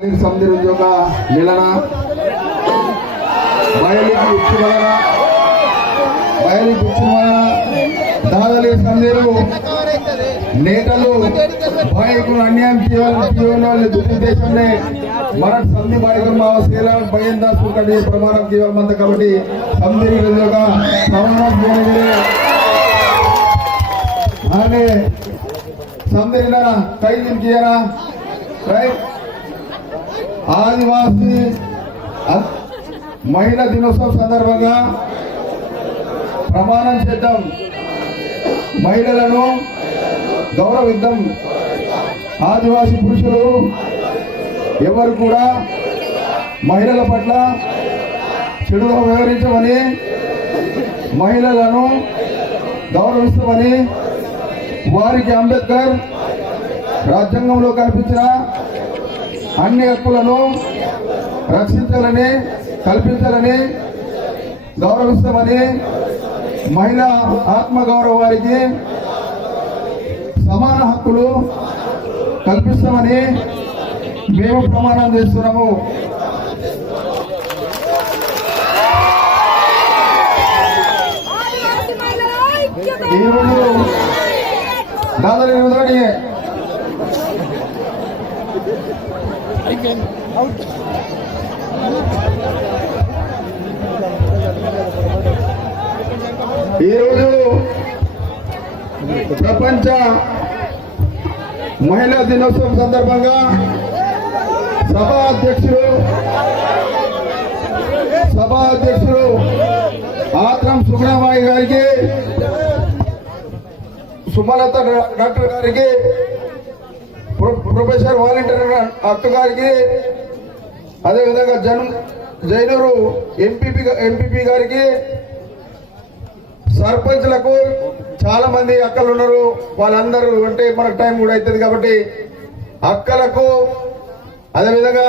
समधी उद्योग मिलन बयलिकी उच्च वलన बयलिकी उच्च वलన दादली समधीरू నేతలు బాయకులు అన్యాయం చేయాలని దురుద్దేశంలో మన సంధి బాయకులు మా సేల భయందా సుకడి ప్రమాణం కేవలం కాబట్టి సంధి ఉద్యోగ సమానం చేయలే ఆనే సంధిన కైదిం చేయరా రైట్ ఆదివాసీ మహిళా దినోత్సవం సందర్భంగా ప్రమాణం చేద్దాం మహిళలను గౌరవిద్దాం ఆదివాసీ పురుషులు ఎవరు కూడా మహిళల పట్ల చెడుగా వ్యవహరించమని మహిళలను గౌరవిస్తామని వారికి అంబేద్కర్ రాజ్యాంగంలో కల్పించిన అన్ని హక్కులను రక్షించాలని కల్పించాలని గౌరవిస్తామని మహిళా ఆత్మగౌరవానికి సమాన హక్కులు కల్పిస్తామని మేము ప్రమాణం చేస్తున్నాము. ఈరోజు దాదాపు ఈరోజు ప్రపంచ మహిళా దినోత్సవం సందర్భంగా సభా అధ్యక్షులు ఆత్రం సుగుణమాయి గారికి, సుమలత డాక్టర్ గారికి, ప్రొఫెసర్ వాలంటీర్ అక్క గారికి, అదేవిధంగా జైనూరు ఎంపీపీ గారికి, సర్పంచ్లకు చాలా మంది అక్కలు ఉన్నారు. వాళ్ళందరూ అంటే మనకు టైం కూడా అవుతుంది కాబట్టి అక్కలకు, అదేవిధంగా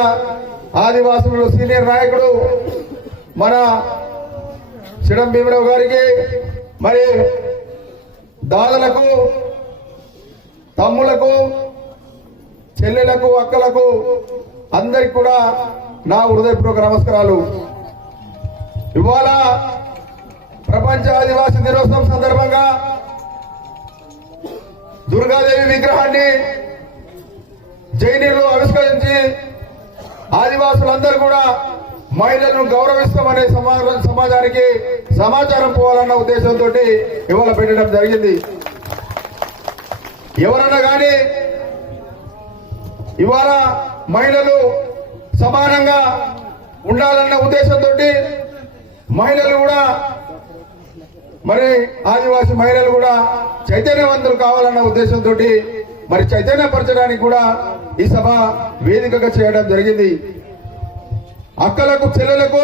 ఆదివాసులు సీనియర్ నాయకుడు మన చిడం భీమరావు గారికి, మరి దాదలకు, తమ్ములకు, చెల్లెలకు, అక్కలకు అందరికి కూడా నా హృదయపూర్వక నమస్కారాలు. ఇవాళ ప్రపంచ ఆదివాసీ దినోత్సవం సందర్భంగా దుర్గాదేవి విగ్రహాన్ని జైనీలో ఆవిష్కరించి ఆదివాసులందరూ కూడా మహిళలను గౌరవిస్తామనే సమాజానికి సమాచారం పోవాలన్న ఉద్దేశంతో ఇవాళ పెట్టడం జరిగింది. ఎవరన్నా కానీ ఇవాళ మహిళలు సమానంగా ఉండాలన్న ఉద్దేశంతో మహిళలు కూడా, మరి ఆదివాసీ మహిళలు కూడా చైతన్యవంతులు కావాలన్న ఉద్దేశంతో మరి చైతన్యపరచడానికి కూడా ఈ సభ వేదికగా చేయడం జరిగింది. అక్కలకు, చెల్లెలకు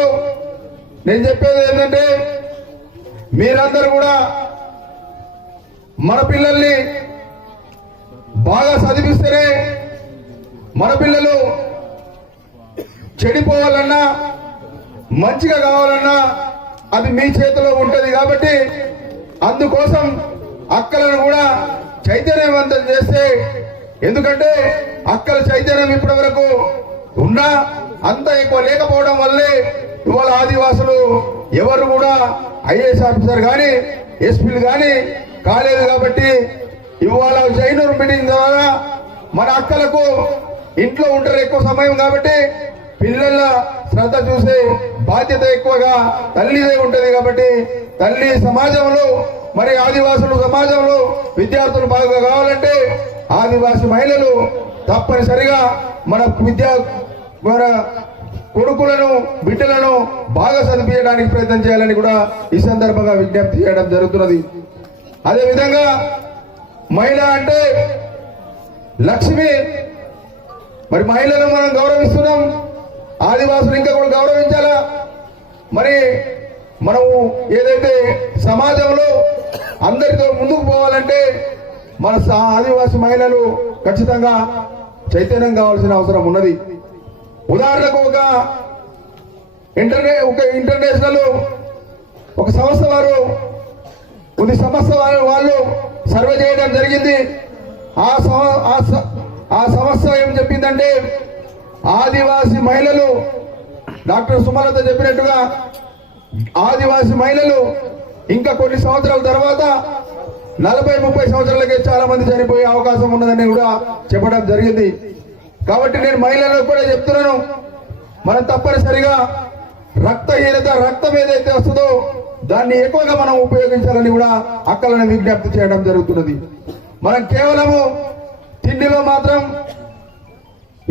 నేను చెప్పేది ఏంటంటే, మీరందరూ కూడా మన పిల్లల్ని బాగా చదివిస్తేనే మన పిల్లలు చెడిపోవాలన్నా మంచిగా కావాలన్నా అది మీ చేతిలో ఉంటది. కాబట్టి అందుకోసం అక్కలను కూడా చైతన్యవంతం చేస్తే, ఎందుకంటే అక్కల చైతన్యం ఇప్పటి వరకు ఉన్నా అంత ఎక్కువ లేకపోవడం వల్లే ఇవాళ ఆదివాసులు ఎవరు కూడా ఐఏఎస్ ఆఫీసర్ కానీ ఎస్పీలు కానీ కాలేదు. కాబట్టి ఇవాళ జైనూరు మీటింగ్ ద్వారా మన అక్కలకు ఇంట్లో ఉంటారు ఎక్కువ సమయం కాబట్టి పిల్లల శ్రద్ధ చూసే బాధ్యత ఎక్కువగా తల్లిదే ఉంటది. కాబట్టి తల్లి సమాజంలో, మరి ఆదివాసులు సమాజంలో విద్యార్థులు బాగా కావాలంటే ఆదివాసీ మహిళలు తప్పనిసరిగా మన కొడుకులను, బిడ్డలను బాగా చదివించడానికి ప్రయత్నం చేయాలని కూడా ఈ సందర్భంగా విజ్ఞప్తి చేయడం జరుగుతున్నది. అదేవిధంగా మహిళ అంటే లక్ష్మి. మరి మహిళలను మనం గౌరవిస్తున్నాం, ఆదివాసులు ఇంకా కూడా గౌరవించాలా. మరి మనము ఏదైతే సమాజంలో అందరితో ముందుకు పోవాలంటే మన ఆదివాసీ మహిళలు ఖచ్చితంగా చైతన్యం కావాల్సిన అవసరం ఉన్నది. ఉదాహరణకు ఒక ఇంటర్నేషనల్ ఒక సంస్థ వారు కొన్ని సంస్థ వాళ్ళు సర్వే చేయడం జరిగింది. ఆ సంస్థ ఏం చెప్పిందంటే ఆదివాసీ మహిళలు డాక్టర్ సుమలత చెప్పినట్టుగా ఆదివాసీ మహిళలు ఇంకా కొన్ని సంవత్సరాల తర్వాత 40-30 సంవత్సరాలకే చాలా మంది చనిపోయే అవకాశం ఉన్నదని కూడా చెప్పడం జరిగింది. కాబట్టి నేను మహిళలకు కూడా చెప్తున్నాను, మనం తప్పనిసరిగా రక్తహీనత, రక్తం ఏదైతే వస్తుందో దాన్ని ఎక్కువగా మనం ఉపయోగించాలని కూడా అక్కలను విజ్ఞప్తి చేయడం జరుగుతున్నది. మనం కేవలము తిండిలో మాత్రం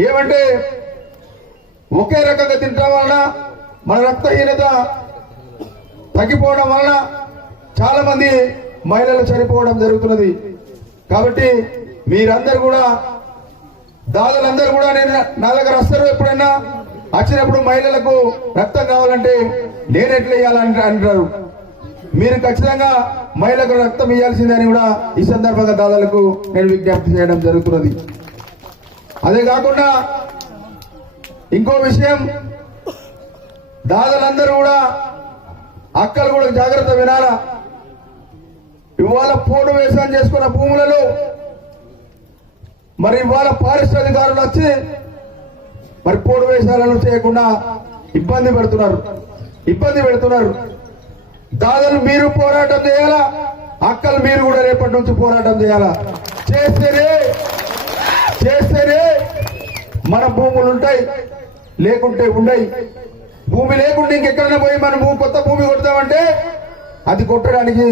ఏమంటే ఒకే రకంగా తినడం వలన మన రక్తహీనత తగ్గిపోవడం వలన చాలా మంది మహిళలు చనిపోవడం జరుగుతున్నది. కాబట్టి మీరందరూ కూడా దాదాలందరూ కూడా నేను నా దగ్గర వస్తారు, ఎప్పుడైనా వచ్చినప్పుడు మహిళలకు రక్తం కావాలంటే నేను ఎట్లా ఇవ్వాలని అంటారు. మీరు ఖచ్చితంగా మహిళలకు రక్తం ఇవ్వాల్సిందని కూడా ఈ సందర్భంగా దాదాలకు నేను విజ్ఞప్తి చేయడం జరుగుతున్నది. అదే కాకుండా ఇంకో విషయం, దాదాలందరూ కూడా అక్కలు కూడా జాగ్రత్త వినాలా. ఇవాళ పోటు వ్యవసాయం చేసుకున్న భూములలో మరి ఇవాళ ఫారెస్ట్ అధికారులు వచ్చి మరి పోటు వ్యవసాయాలను చేయకుండా ఇబ్బంది పెడుతున్నారు. దాదాలు మీరు పోరాటం చేయాలా, అక్కలు మీరు కూడా రేపటి నుంచి పోరాటం చేయాలా. చేస్తేనే మన భూములు ఉంటాయి, లేకుంటే ఉండయి. భూమి లేకుండా ఇంకెక్కడైనా పోయి మనం కొత్త భూమి కొడతామంటే అది కొట్టడానికి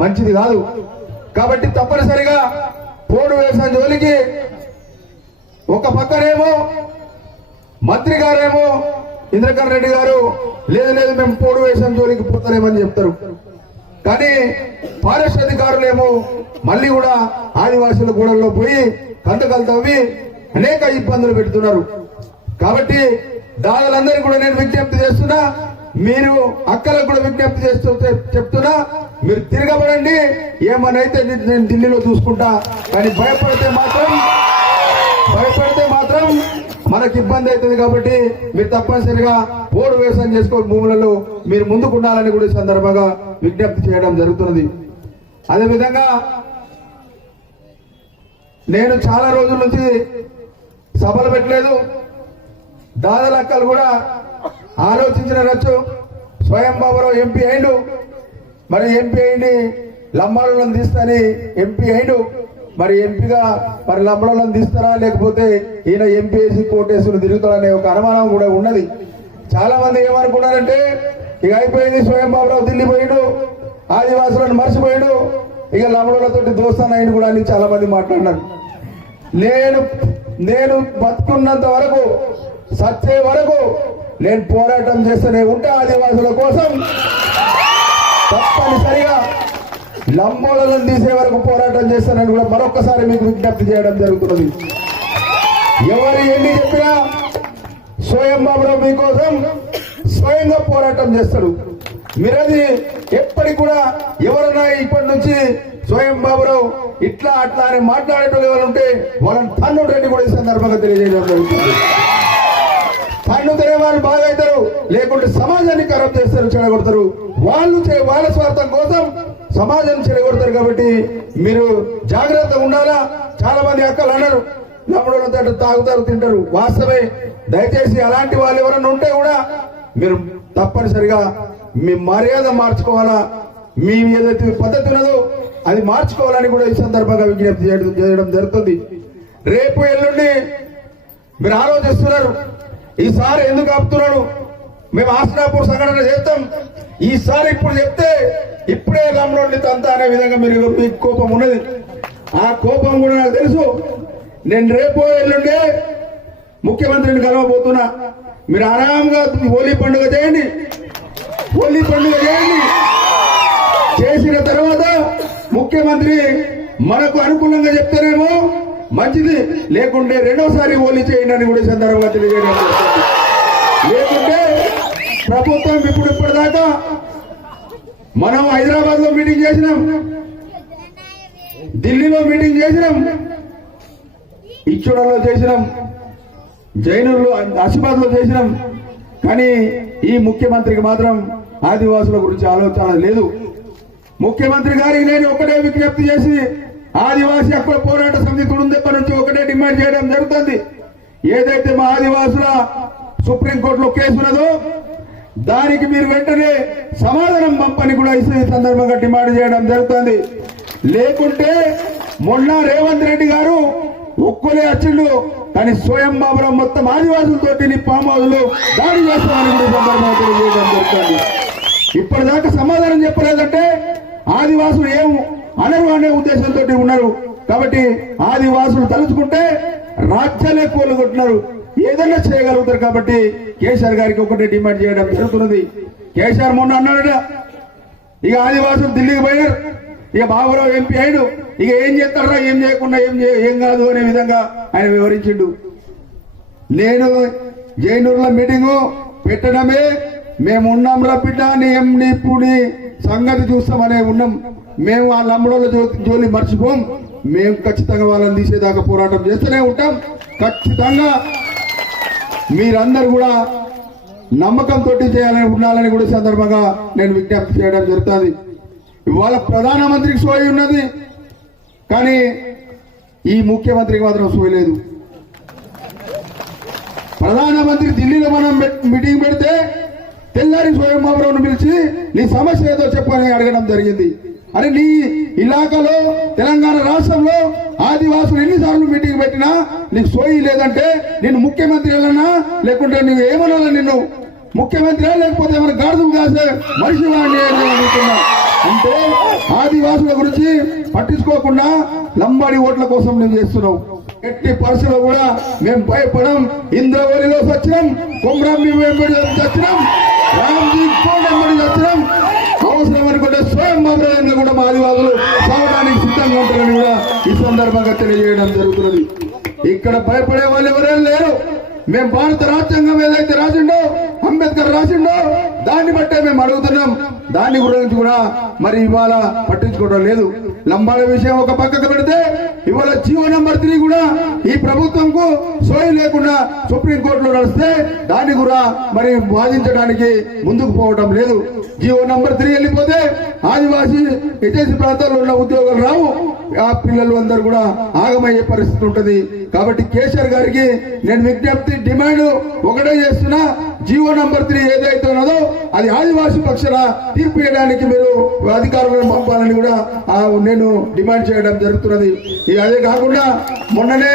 మంచిది కాదు. కాబట్టి తప్పనిసరిగా పోడు వ్యవసాయం జోలికి ఒక పక్కనేమో మంత్రి గారేమో ఇంద్రకరణ్ రెడ్డి గారు లేదు మేము పోడు వ్యవసాయం జోలికి పోతలేమని చెప్తారు. కానీ ఫారెస్ట్ అధికారులేమో మళ్ళీ కూడా ఆదివాసుల గూడల్లో పోయి కందకాలు తవ్వి అనేక ఇబ్బందులు పెడుతున్నారు. కాబట్టి దాదాలందరికీ కూడా నేను విజ్ఞప్తి చేస్తున్నా, మీరు అక్కలకు కూడా విజ్ఞప్తి చేస్తూ చెప్తున్నా, మీరు తిరగబడండి. ఏమనైతే నేను ఢిల్లీలో చూసుకుంటా, కానీ భయపడితే మాత్రం మనకి ఇబ్బంది అవుతుంది. కాబట్టి మీరు తప్పనిసరిగా పోడు వ్యవసాయం చేసుకోని భూములలో మీరు ముందుకుండాలని కూడా ఈ సందర్భంగా విజ్ఞప్తి చేయడం జరుగుతున్నది. అదేవిధంగా నేను చాలా రోజుల నుంచి సభలు పెట్టలేదు. దాదాల అక్కలు కూడా ఆలోచించిన రచ్చు స్వయం బాబురావు ఎంపీ అయిండు, మరి ఎంపీ అయింది లంబాడలను తీస్తాని ఎంపీ అయిండు. మరి ఎంపీగా మరి లంబాడలను తీస్తారా లేకపోతే ఈయన ఎంపీఎస్సీ కోటేసులు తిరుగుతారనే ఒక అనుమానం కూడా ఉన్నది. చాలా మంది ఏమనుకున్నారంటే ఇక అయిపోయింది, స్వయం బాబురావు ఢిల్లీ పోయిండు, ఆదివాసులను మర్చిపోయాడు, ఇక లంబాడలతో దోస్తాను అయింది కూడా అని చాలా మంది మాట్లాడినారు. నేను బతుకున్నంత వరకు, సచ్చే వరకు నేను పోరాటం చేస్తూనే ఉంటా ఆదివాసుల కోసం. తప్పనిసరిగా లంబోలను తీసే వరకు పోరాటం చేస్తానని కూడా మరొకసారి మీకు విజ్ఞప్తి చేయడం జరుగుతున్నది. ఎవరు ఎన్ని చెప్పినా స్వయం బాబురావు మీకోసం స్వయంగా పోరాటం చేస్తాడు. మీరది ఎప్పటికి కూడా ఎవరన్నా ఇప్పటి నుంచి స్వయం బాబురావు ఇట్లా అట్లా అని మాట్లాడేటోళ్ళు ఎవరు ఉంటే వాళ్ళని తన్నుడని కూడా ఈ సందర్భంగా తెలియజేయడం జరుగుతుంది. తన్నుతనే వాళ్ళు బాగా అవుతారు, లేకుంటే సమాజాన్ని ఖరాబ్ చేస్తారు, చెడగొడతారు. వాళ్ళ స్వార్థం కోసం సమాజాన్ని చెడగొడతారు. కాబట్టి మీరు జాగ్రత్తగా ఉండాలా. చాలా మంది అక్కలు అన్నారు నమ్ముడు తాగుతారు, తింటారు. వాస్తవే. దయచేసి అలాంటి వాళ్ళు ఎవరైనా ఉంటే కూడా మీరు తప్పనిసరిగా మీ మర్యాద మార్చుకోవాలా. మీ ఏదైతే పద్ధతి ఉన్నదో అది మార్చుకోవాలని కూడా ఈ సందర్భంగా విజ్ఞప్తి చేయడం జరుగుతుంది. రేపు ఎల్లుండి మీరు ఆలోచిస్తున్నారు, ఈసారి ఎందుకు ఆపుతున్నాడు, మేము ఆసనాపూర్ సంఘటన చేస్తాం, ఈసారి ఇప్పుడు చెప్తే ఇప్పుడే లంబడోని తంత అనే విధంగా మీకు కోపం ఉన్నది. ఆ కోపం కూడా నాకు తెలుసు. నేను రేపు ఎల్లుండే ముఖ్యమంత్రిని కలవబోతున్నా. మీరు ఆరాంగా హోలీ పండుగ చేయండి. చేసిన తర్వాత ముఖ్యమంత్రి మనకు అనుకూలంగా చెప్తేనేమో మంచిది, లేకుంటే రెండోసారి హోలీ చేయండి అని కూడా సందర్భంగా తెలియజేయడం. లేకుంటే ప్రభుత్వం ఇప్పటిదాకా మనం హైదరాబాద్ లో మీటింగ్ చేసినాం, ఢిల్లీలో మీటింగ్ చేసినాం, ఇచ్చోడలో చేసినాం, జైనూరులో ఆసిఫాబాద్ లో చేసినాం. కానీ ఈ ముఖ్యమంత్రికి మాత్రం ఆదివాసుల గురించి ఆలోచన లేదు. ముఖ్యమంత్రి గారికి నేను ఒకటే విజ్ఞప్తి చేసి ఆదివాసీ హక్కుల పోరాట సమితి తుడుందెప్ప నుంచి ఒకటే డిమాండ్ చేయడం జరుగుతుంది. ఏదైతే మా ఆదివాసుల సుప్రీంకోర్టులో కేసు ఉన్నదో దానికి మీరు వెంటనే సమాధానం పంపని కూడా ఈ సందర్భంగా డిమాండ్ చేయడం జరుగుతుంది. లేకుంటే మొన్న రేవంత్ రెడ్డి గారు ఒక్కలే వచ్చిండు, కానీ స్వయం బాబురావు మొత్తం ఆదివాసులతో ఫామ్ హౌస్ లో దాడి చేస్తామని కూడా సందర్భంగా తెలియజేయడం జరుగుతుంది. ఇప్పటిదాకా సమాధానం చెప్పలేదంటే ఆదివాసులు ఏం అనరు అనే ఉద్దేశంతో ఉన్నారు. కాబట్టి ఆదివాసులు తలుచుకుంటే రాజ్యాలే కూలగొట్టినారు, ఏదైనా చేయగలుగుతారు. కాబట్టి కేసీఆర్ గారికి ఒకటే డిమాండ్ చేయడం జరుగుతున్నది. కేసీఆర్ మొన్న అన్నాడట, ఇక ఆదివాసులు ఢిల్లీకి పోయారు, ఇక బాబురావు ఎంపీ అయ్యాడు, ఇక ఏం చేస్తారా, ఏం చేయకుండా ఏం కాదు అనే విధంగా ఆయన వివరించిండు. నేను జైనూరులో మీటింగు పెట్టడమే మేము ఉన్నాం రా బిడ్డ, ఇప్పుడు సంగతి చూస్తామనే ఉన్నాం. మేము వాళ్ళ అమ్మడోళ్ళ జోలి మర్చిపోం. మేము ఖచ్చితంగా వాళ్ళని తీసేదాకా పోరాటం చేస్తూనే ఉంటాం. ఖచ్చితంగా మీరందరూ కూడా నమ్మకంతో చేయాలని ఉండాలని కూడా సందర్భంగా నేను విజ్ఞప్తి చేయడం జరుగుతుంది. ఇవాళ ప్రధానమంత్రికి సోయి ఉన్నది, కానీ ఈ ముఖ్యమంత్రికి మాత్రం సోయి లేదు. ప్రధానమంత్రి ఢిల్లీలో మనం మీటింగ్ పెడితే తెల్లారి స్వయం బాబురావును పిలిచి నీ సమస్య ఏదో చెప్పని అడగడం జరిగింది. అరే నీ ఇలాకాలో తెలంగాణ రాష్ట్రంలో ఆదివాసులు ఎన్నిసార్లు మీటింగ్ పెట్టినా నీకు సోయి లేదంటే నేను ముఖ్యమంత్రి వెళ్ళనా, లేకుంటే నువ్వు ఏమన్నా, నిన్ను ముఖ్యమంత్రి లేకపోతే ఏమైనా గాడుదులు కాసే మనిషి వాడిని అడుగుతున్నా. అంటే ఆదివాసుల గురించి పట్టించుకోకుండా లంబాడి ఓట్ల కోసం నువ్వు చేస్తున్నావు. ఎట్టి పరిస్థితుల్లో కూడా మేము భయపడం. ఇంద్రవల్లిలో సచ్చినాం, కొమరాంబి వెంబడి సచ్చినాం, రామ్జీ కోడ్ వెంబడి సచ్చినాం. అవసరం అనుకుంటే స్వయం బాబురావు కూడా మా ఆదివాసులు సాగడానికి సిద్ధంగా ఉంటారని కూడా ఈ సందర్భంగా తెలియజేయడం జరుగుతున్నది. ఇక్కడ భయపడే వాళ్ళు ఎవరైనా లేరు. మేము భారత రాజ్యాంగం ఏదైతే రాసిండో, అంబేద్కర్ రాసిండో, దాన్ని బట్టే మేము అడుగుతున్నాం. దాని గురించి కూడా మరి ఇవాళ పట్టించుకోవడం లేదు. లంబాడ విషయం ఒక పక్కకు పెడితే ఇవాళ జీవో నంబర్ 3 కూడా ఈ ప్రభుత్వంకు సోయి లేకుండా సుప్రీంకోర్టులో నడిస్తే దాన్ని కూడా మరి వాదించడానికి ముందుకు పోవడం లేదు. జీవో నంబర్ 3 వెళ్ళిపోతే ఆదివాసీ ఏజెన్సీ ప్రాంతాల్లో ఉన్న ఉద్యోగాలు రావు, ఆ పిల్లలు అందరూ కూడా ఆగమయ్యే పరిస్థితి ఉంటది. కాబట్టి కేసీఆర్ గారికి నేను విజ్ఞప్తి డిమాండ్ ఒకటే చేస్తున్నా, జీవో నంబర్ 3 ఏదైతే ఉన్నదో అది ఆదివాసీ పక్షాన తీర్పు చేయడానికి మీరు అధికారులను పంపాలని కూడా నేను డిమాండ్ చేయడం జరుగుతున్నది. అదే కాకుండా మొన్ననే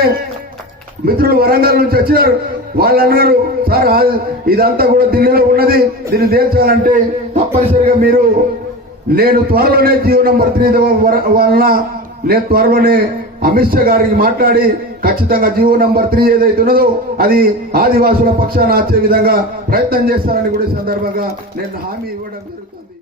మిత్రులు వరంగల్ నుంచి వచ్చినారు. వాళ్ళు అన్నారు, సార్ ఇదంతా కూడా ఢిల్లీలో ఉన్నది, దీన్ని తేల్చాలంటే తప్పనిసరిగా మీరు నేను త్వరలోనే జీవో నంబర్ 3 వలన నేను త్వరలోనే అమిత్ షా గారికి మాట్లాడి ఖచ్చితంగా జీవో నంబర్ 3 ఏదైతే ఉన్నదో అది ఆదివాసుల పక్షాన వచ్చే విధంగా ప్రయత్నం చేస్తానని కూడా సందర్భంగా నేను హామీ ఇవ్వడం జరుగుతుంది.